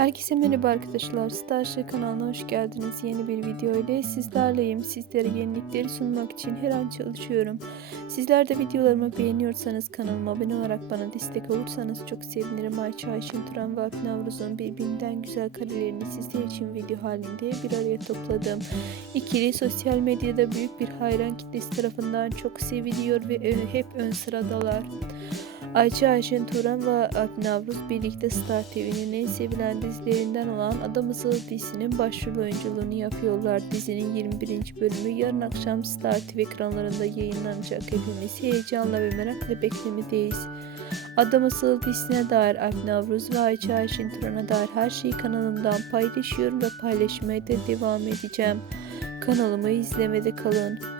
Herkese merhaba arkadaşlar. Starship kanalına hoş geldiniz. Yeni bir video ile sizlerleyim. Sizlere yenilikleri sunmak için her an çalışıyorum. Sizler de videolarımı beğeniyorsanız kanalıma abone olarak bana destek olursanız çok sevinirim. Ayça Ayşin Turan ve Alp Navruz'un birbirinden güzel karelerini sizler için video halinde bir araya topladım. İkili sosyal medyada büyük bir hayran kitlesi tarafından çok seviliyor ve hep ön sıradalar. Ayça Ayşen Turan ve Alp Navruz birlikte Star TV'nin en sevilen dizilerinden olan Adam Asılı dizisinin başrol oyunculuğunu yapıyorlar. Dizinin 21. bölümü yarın akşam Star TV ekranlarında yayınlanacak. Hepimiz heyecanla ve merakla beklemedeyiz. Adam Asılı dizisine dair Alp Navruz ve Ayça Ayşen Turan'a dair her şeyi kanalımdan paylaşıyorum ve paylaşmaya da devam edeceğim. Kanalımı izlemede kalın.